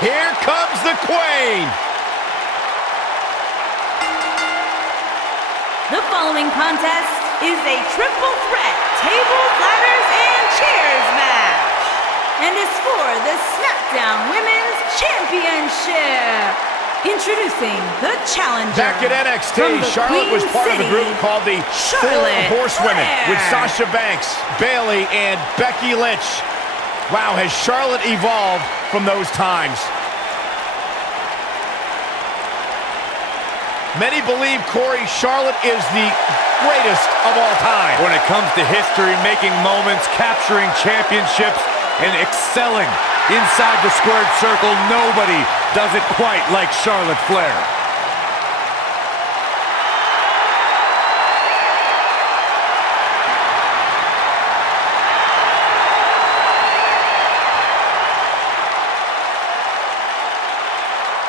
Here comes the Queen. The following contest is a triple threat tables, ladders, and chairs match, and is for the SmackDown Women's Championship. Introducing the challenger. Back at NXT, Charlotte was part of a group called the Four Horsewomen with Sasha Banks, Bayley, and Becky Lynch. Wow, has Charlotte evolved from those times? Many believe, Corey, Charlotte is the greatest of all time. When it comes to history, making moments, capturing championships, and excelling inside the squared circle, nobody does it quite like Charlotte Flair.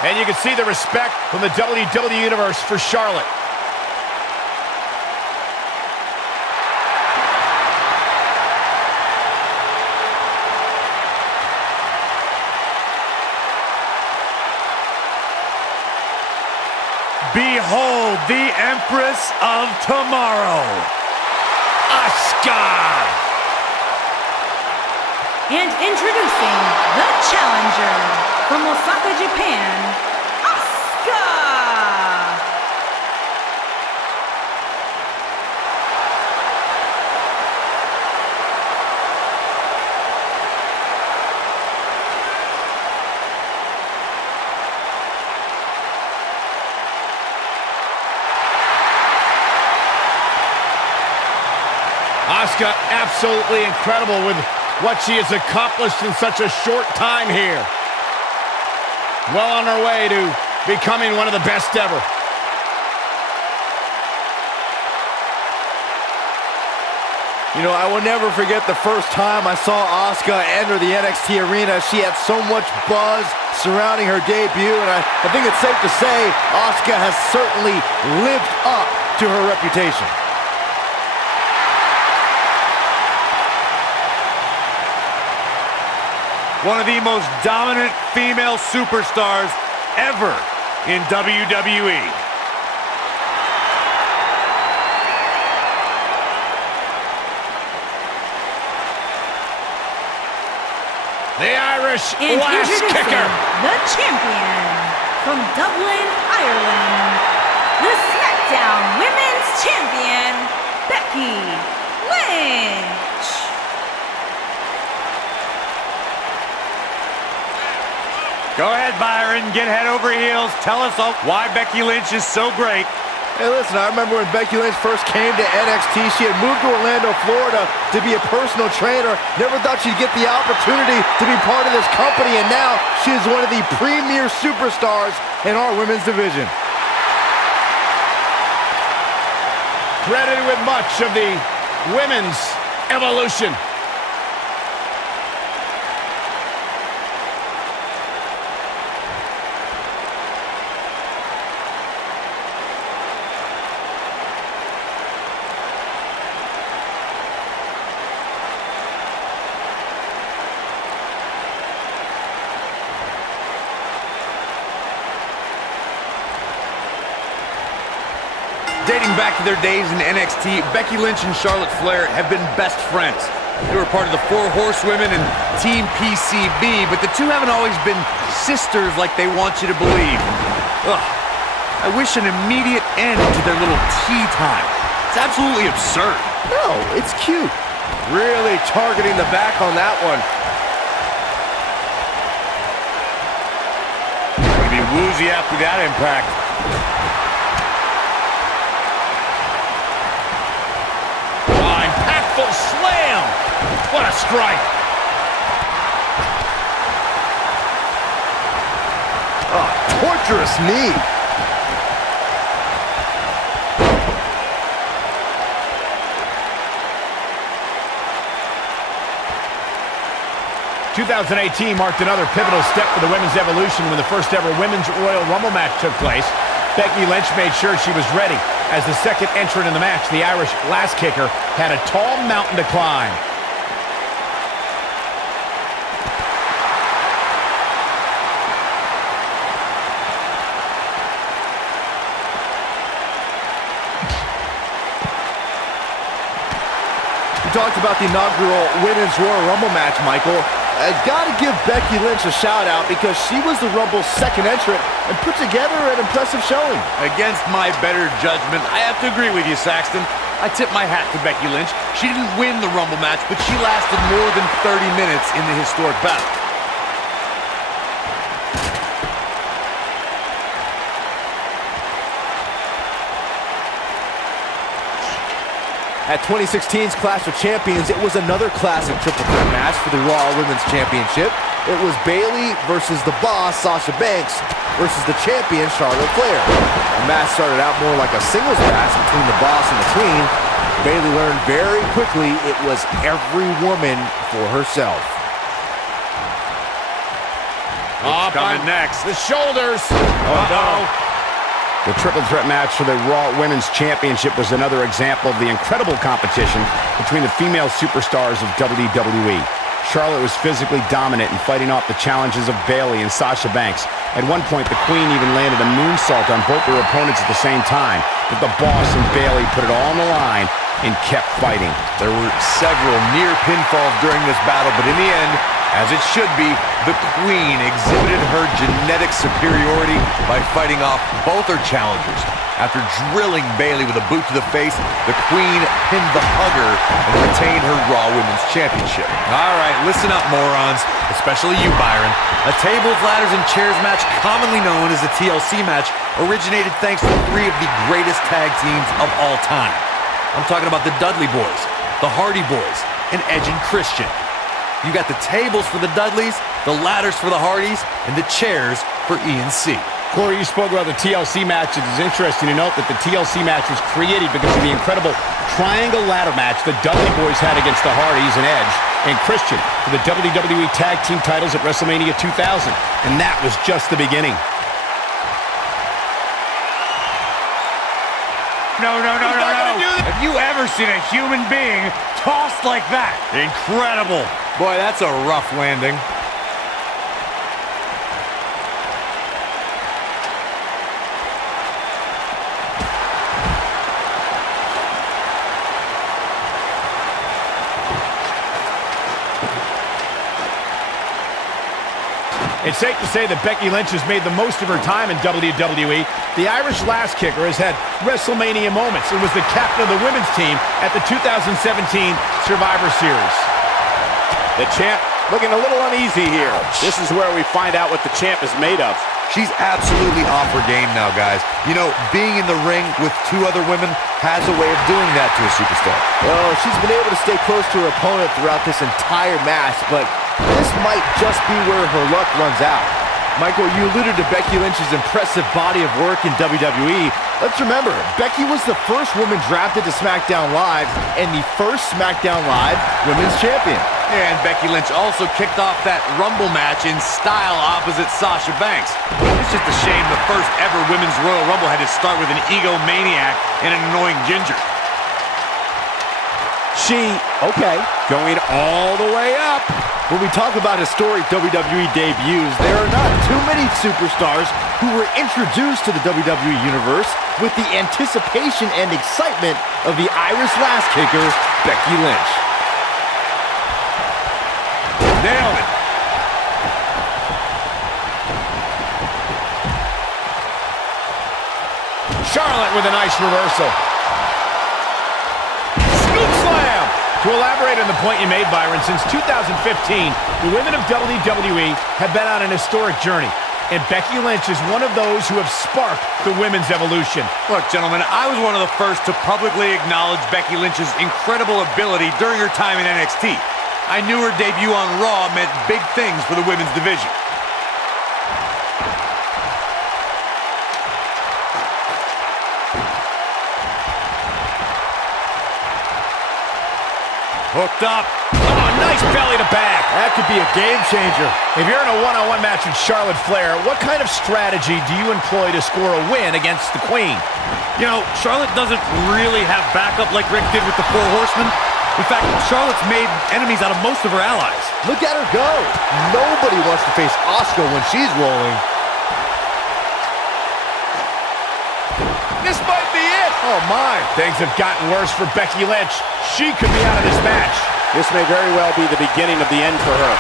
And you can see the respect from the WWE Universe for Charlotte. Behold the Empress of Tomorrow, Asuka! And introducing the challenger from Osaka, Japan, Asuka! Asuka absolutely incredible with what she has accomplished in such a short time here. Well on her way to becoming one of the best ever. You know, I will never forget the first time I saw Asuka enter the NXT arena. She had so much buzz surrounding her debut, and I think it's safe to say Asuka has certainly lived up to her reputation. one of the most dominant female superstars ever in WWE. The Irish and last kicker. The champion from Dublin, Ireland, the SmackDown Women's Champion, Becky Lynch. Go ahead, Byron. Get head over heels. Tell us all why Becky Lynch is so great. Hey, listen, I remember when Becky Lynch first came to NXT, she had moved to Orlando, Florida to be a personal trainer. Never thought she'd get the opportunity to be part of this company, and now she is one of the premier superstars in our women's division. Credited with much of the women's evolution. Dating back to their days in NXT, Becky Lynch and Charlotte Flair have been best friends. They were part of the Four Horsewomen and Team PCB, but the two haven't always been sisters like they want you to believe. Ugh. I wish an immediate end to their little tea time. It's absolutely absurd. No, it's cute. Really targeting the back on that one. Gonna be woozy after that impact. Slam! What a strike! Oh, torturous knee. (2018) marked another pivotal step for the women's evolution when the first ever Women's Royal Rumble match took place. Becky Lynch made sure she was ready. As the second entrant in the match, the Irish last kicker had a tall mountain to climb. talked about the inaugural Women's Royal Rumble match, Michael, I gotta give Becky Lynch a shout out because she was the Rumble's second entrant and put together an impressive showing. Against my better judgment, I have to agree with you, Saxton. I tip my hat to Becky Lynch. She didn't win the Rumble match, but she lasted more than 30 minutes in the historic battle. At 2016's Clash of Champions, it was another classic triple threat match for the Raw Women's Championship. It was Bayley versus the Boss, Sasha Banks, versus the champion, Charlotte Flair. The match started out more like a singles match between the Boss and the Queen. Bayley learned very quickly it was every woman for herself. Up coming on next. the shoulders. Oh, no. The triple threat match for the Raw Women's Championship was another example of the incredible competition between the female superstars of WWE. Charlotte was physically dominant and fighting off the challenges of Bayley and Sasha Banks. At one point, the Queen even landed a moonsault on both their opponents at the same time, but the Boss and Bayley put it all on the line and kept fighting. There were several near pinfalls during this battle, but in the end, as it should be, the Queen exhibited her genetic superiority by fighting off both her challengers. After drilling Bayley with a boot to the face, the Queen pinned the Hugger and retained her Raw Women's Championship. All right, listen up, morons, especially you, Byron. A tables, ladders, and chairs match, commonly known as the TLC match, originated thanks to three of the greatest tag teams of all time. I'm talking about the Dudley Boys, the Hardy Boys, and Edge and Christian. You got the tables for the Dudleys, the ladders for the Hardys, and the chairs for E&C. Corey, you spoke about the TLC match. It is interesting to note that the TLC match was created because of the incredible triangle ladder match the Dudley Boys had against the Hardys and Edge and Christian for the WWE Tag Team titles at WrestleMania 2000. And that was just the beginning. No. Have you ever seen a human being tossed like that? Incredible. Boy, that's a rough landing. It's safe to say that Becky Lynch has made the most of her time in WWE. The Irish Lass Kicker has had WrestleMania moments and was the captain of the women's team at the 2017 Survivor Series. The champ looking a little uneasy here. This is where we find out what the champ is made of. She's absolutely off her game now, guys. You know, being in the ring with two other women has a way of doing that to a superstar. Well, she's been able to stay close to her opponent throughout this entire match, but this might just be where her luck runs out. Michael, you alluded to Becky Lynch's impressive body of work in WWE. Let's remember, Becky was the first woman drafted to SmackDown Live and the first SmackDown Live Women's Champion. And Becky Lynch also kicked off that Rumble match in style opposite Sasha Banks. It's just a shame the first ever Women's Royal Rumble had to start with an egomaniac and an annoying ginger. Going all the way up. When we talk about historic WWE debuts, there are not too many superstars who were introduced to the WWE Universe with the anticipation and excitement of the Irish Lass Kicker, Becky Lynch. Nailed it. Charlotte with a nice reversal. Scoop slam! To elaborate on the point you made, Byron, since 2015, the women of WWE have been on an historic journey. And Becky Lynch is one of those who have sparked the women's evolution. Look, gentlemen, I was one of the first to publicly acknowledge Becky Lynch's incredible ability during her time in NXT. I knew her debut on Raw meant big things for the women's division. Hooked up. Oh, nice belly to back. That could be a game changer. If you're in a one-on-one match with Charlotte Flair, what kind of strategy do you employ to score a win against the Queen? You know, Charlotte doesn't really have backup like Rick did with the Four Horsemen. In fact, Charlotte's made enemies out of most of her allies. Look at her go. Nobody wants to face Asuka when she's rolling. this might be it. Oh, my. Things have gotten worse for Becky Lynch. She could be out of this match. This may very well be the beginning of the end for her.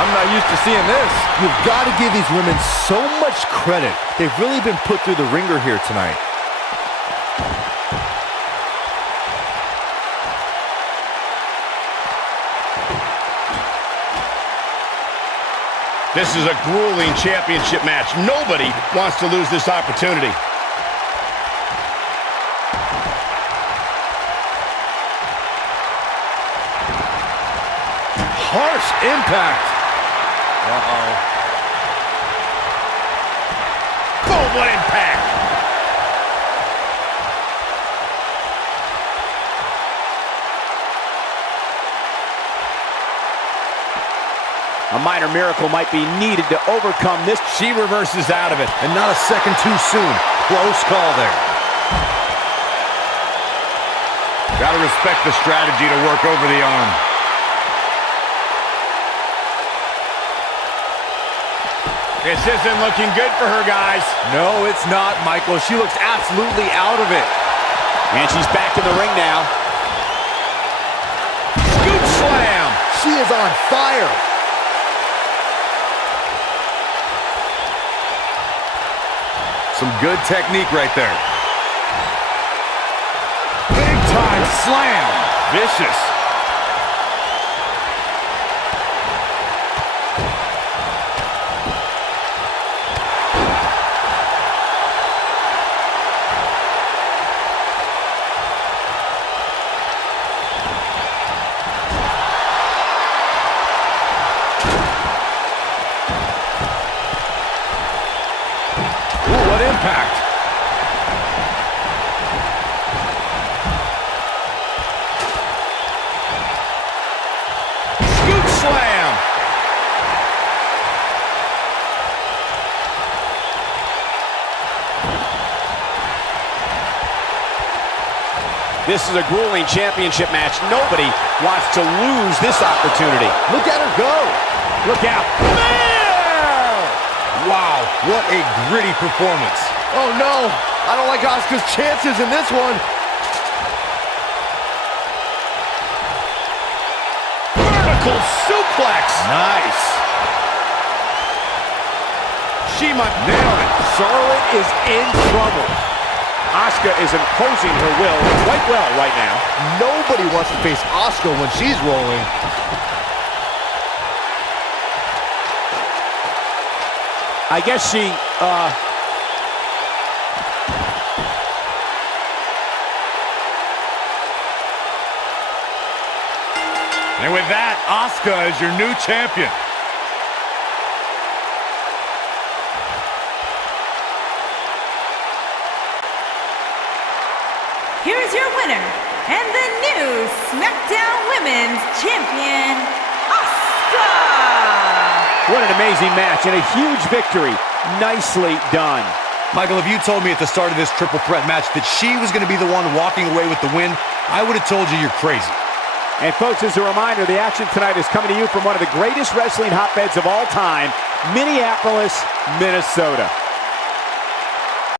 I'm not used to seeing this. You've got to give these women so much credit. They've really been put through the ringer here tonight. This is a grueling championship match. Nobody wants to lose this opportunity. Harsh impact. Uh-oh. Boom, what impact! A minor miracle might be needed to overcome this. She reverses out of it. And not a second too soon. Close call there. Gotta respect the strategy to work over the arm. This isn't looking good for her, guys. No, it's not, Michael. She looks absolutely out of it. And she's back in the ring now. Scoop slam. She is on fire. Some good technique right there. Big time slam. Vicious. What impact! Scoop slam. This is a grueling championship match. Nobody wants to lose this opportunity. Look at her go. Look out. Wow, what a gritty performance. Oh, no. I don't like Asuka's chances in this one. Vertical suplex. Nice. She might Nailed it. Charlotte is in trouble. Asuka is imposing her will quite well right now. Nobody wants to face Asuka when she's rolling. I guess she, And with that, Asuka is your new champion. Here is your winner, and the new SmackDown Women's Champion, Asuka! what an amazing match and a huge victory. Nicely done. Michael, if you told me at the start of this triple threat match that she was going to be the one walking away with the win, I would have told you you're crazy. And folks, as a reminder, the action tonight is coming to you from one of the greatest wrestling hotbeds of all time, Minneapolis, Minnesota.